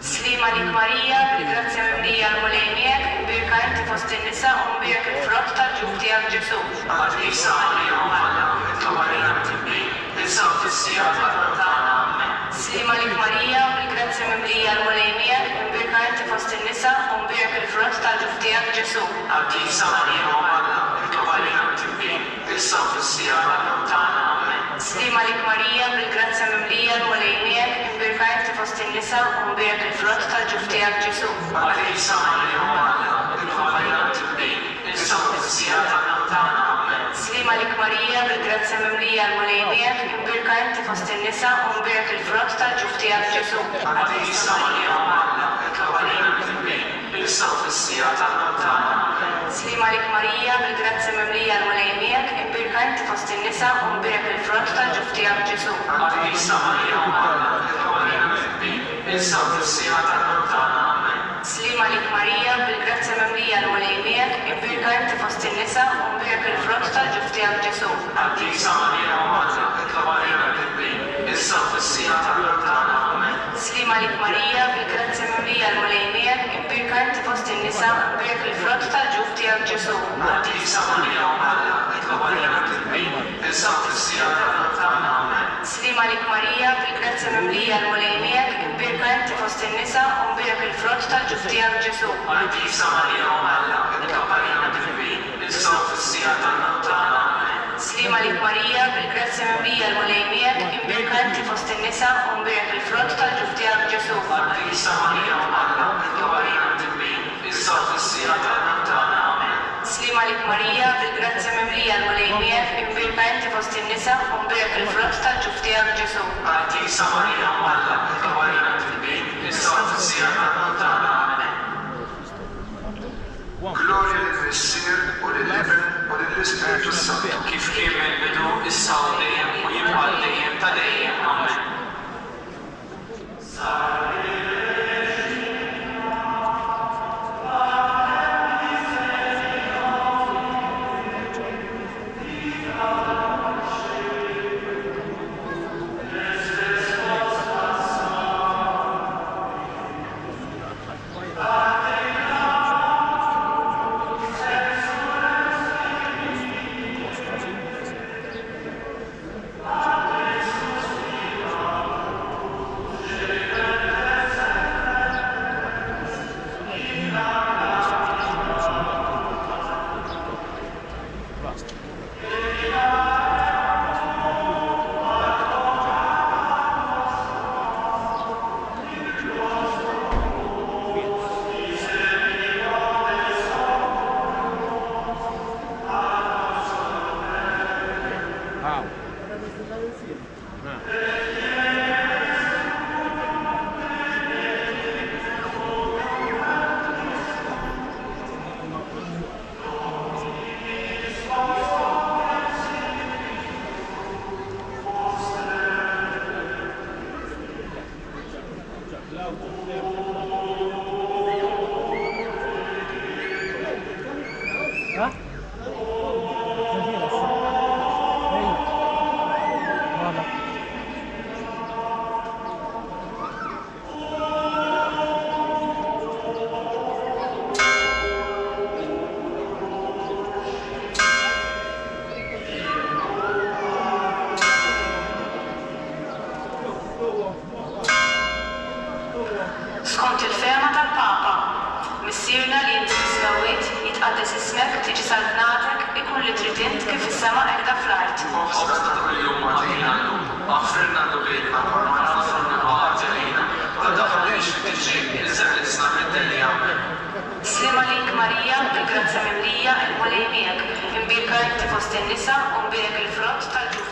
Slima lik Marija, bil-grazzja mimlija l-mulej miegħek, imbirka inti fost in-nisa u mbirek il-frott tal-ġuf tiegħek Ġesu. Slima lik Marija, bil-grazzja mimlija l-mulej miegħek, imbirka inti fost in-nisa u mbirek il-frott tal-ġuf tiegħek Ġesu. Slima lik Marija, bil-grazzja mimlija l-mulej miegħek, imbirka inti fost in-nisa u mbirek il-frott tal-ġuf tiegħek Ġesu. Slima lik Marija, bil-grazzja mimlija l-mulej miegħek, imbirka inti fost in-nisa u mbirek il-frott tal-ġuf tiegħek Ġesu. Slima lik Marija, bil-grazzja mimlija l-mulej miegħek, imbirka inti fost in-nisa u mbirek il-frott tal-ġuf tiegħek Ġesu. Slima lik Marija, bil-grazzja mimlija l-mulej miegħek, imbirka inti fost in-nisa u mbirek il-frott tal-ġuf tiegħek Ġesu. Slima lik Marija, bil-grazzja mimlija l-mulej miegħek, imbirka inti fost in-nisa u mbirek il-frott tal-ġuf tiegħek Ġesu. Slima lik Marija, bil-grazzja mimlija l-mulej miegħek, imbirka inti fost in-nisa u mbirek il-frott tal-ġuf tiegħek Ġesu. Slima lik Marija, bil-grazzja mimlija l-mulej miegħek, imbirka inti fost in-nisa u mbirek il-frott tal-ġuf tiegħek Ġesu. Slima lik Marija, bil-grazzja mimlija l-mulej miegħek, imbirka inti fost in-nisa u mbirek il-frott tal-ġuf tiegħek Ġesu. Glorja lill-Missier u lill-Ibn u lill-Ispiritu Santu. Kif kien mill-bidu, issa u dejjem u jibqa' dejjem ta' dejjem. Amen. Skont il-fema tal-Papa, missierna li inti tismewit jitqaddes ismek tiġi salvnatek ikun li trid int kif is-sema hekk fl-art. Slima lik Marija, bil-grazzja mimlija l-mulej miegħek, imbirka inti fost in-nisa u mbirek il-frott tal-ġuf